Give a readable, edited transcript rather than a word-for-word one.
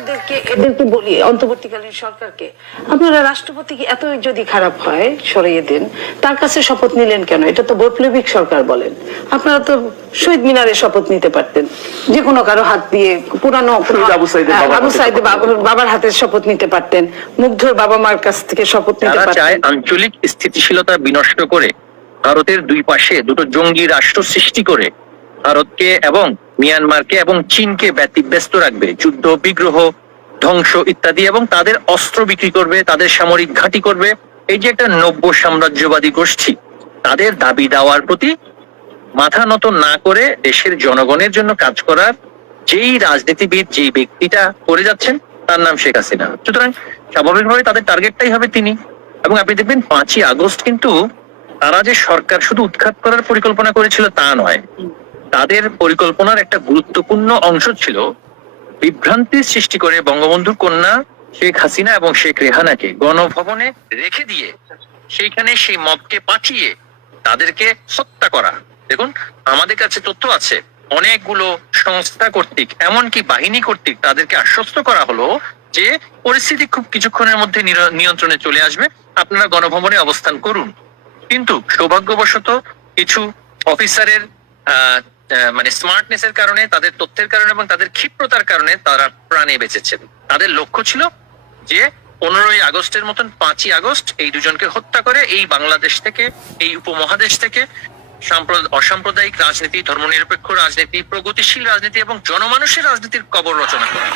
এদেরকে বলি, অন্তর্বর্তীকালীন সরকারকে, আপনারা রাষ্ট্রপতিকে এত যদি খারাপ হয় সরিয়ে দেন, তার কাছে শপথ নিলেন কেন? এটা তো বৈপ্লবিক সরকার বলেন। আপনারা তো শহীদ মিনারে শপথ নিতে পারতেন, যে কোনো কারো হাত দিয়ে, পুরানো আবু সাইদের বাবার হাতে শপথ নিতে পারতেন, মুগ্ধর বাবা মার কাছ থেকে শপথ নিতে পারতেন। আঞ্চলিক স্থিতিশীলতা বিনষ্ট করে ভারতের দুই পাশে দুটো জঙ্গি রাষ্ট্র সৃষ্টি করে ভারতকে এবং মিয়ানমারকে এবং চীনকে ব্যতিব্যস্ত রাখবে, যুদ্ধ বিগ্রহ ধ্বংস ইত্যাদি, এবং তাদের অস্ত্র বিক্রি করবে, তাদের সামরিক ঘাঁটি করবে। এই যে একটা নব্য সাম্রাজ্যবাদী গোষ্ঠী, তাদের দাবি দাওয়ার প্রতি মাথা নত না করে দেশের জনগণের জন্য কাজ করার যেই রাজনীতিবিদ, যেই ব্যক্তিটা করে যাচ্ছেন, তার নাম শেখ হাসিনা। সুতরাং স্বাভাবিকভাবে তাদের টার্গেটটাই হবে তিনি। এবং আপনি দেখবেন 5ই আগস্ট কিন্তু তারা যে সরকার শুধু উৎখাত করার পরিকল্পনা করেছিল তা নয়, তাদের পরিকল্পনার একটা গুরুত্বপূর্ণ অংশ ছিল বিভ্রান্তির সৃষ্টি করে বঙ্গবন্ধুর কন্যা শেখ হাসিনা এবং শেখ রেহানাকে গণভবনে রেখে দিয়ে সেইখানে সেই মবকে পাঠিয়ে তাদেরকে হত্যা করা। দেখুন, আমাদের কাছে তথ্য আছে, অনেকগুলো সংস্থা কর্তৃক, এমনকি বাহিনী কর্তৃক তাদেরকে আশ্বস্ত করা হলো যে পরিস্থিতি খুব কিছুক্ষণের মধ্যে নিয়ন্ত্রণে চলে আসবে, আপনারা গণভবনে অবস্থান করুন। কিন্তু সৌভাগ্যবশত কিছু অফিসারের মানে স্মার্টনেসের কারণে, তাদের তথ্যের কারণে এবং তাদের ক্ষিপ্রতার কারণে তারা প্রাণে বেঁচেছেন। তাদের লক্ষ্য ছিল যে 15ই আগস্টের মতন 5ই আগস্ট এই দুজনকে হত্যা করে এই বাংলাদেশ থেকে, এই উপমহাদেশ থেকে অসাম্প্রদায়িক রাজনীতি, ধর্মনিরপেক্ষ রাজনীতি, প্রগতিশীল রাজনীতি এবং জনমানুষের রাজনীতির কবর রচনা করা।